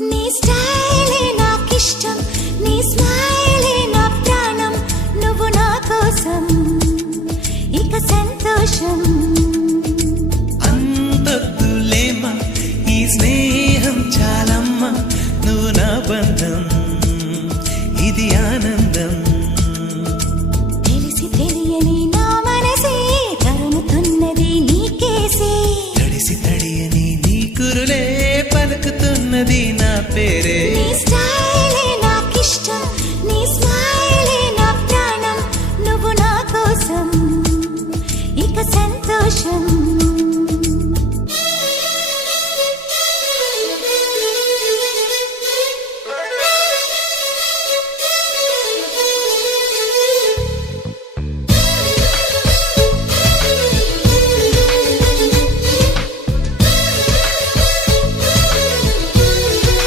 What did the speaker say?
నీ స్టైలే నాకిష్టం నీ స్మైలే నా ప్రాణం నువ్వు నా కోసం ఇక సంతోషం. అంతొద్దులేమా ఈ స్నేహం చాలమ్మా? నువ్వు నా బంధం ఇది ఆనందం. తెలిసి తెలియని నా మనసే తరుముతున్నది నీకేసే తడిసి తడియని నీ పలుకుతున్నది నా పేరే. నీ స్టైలే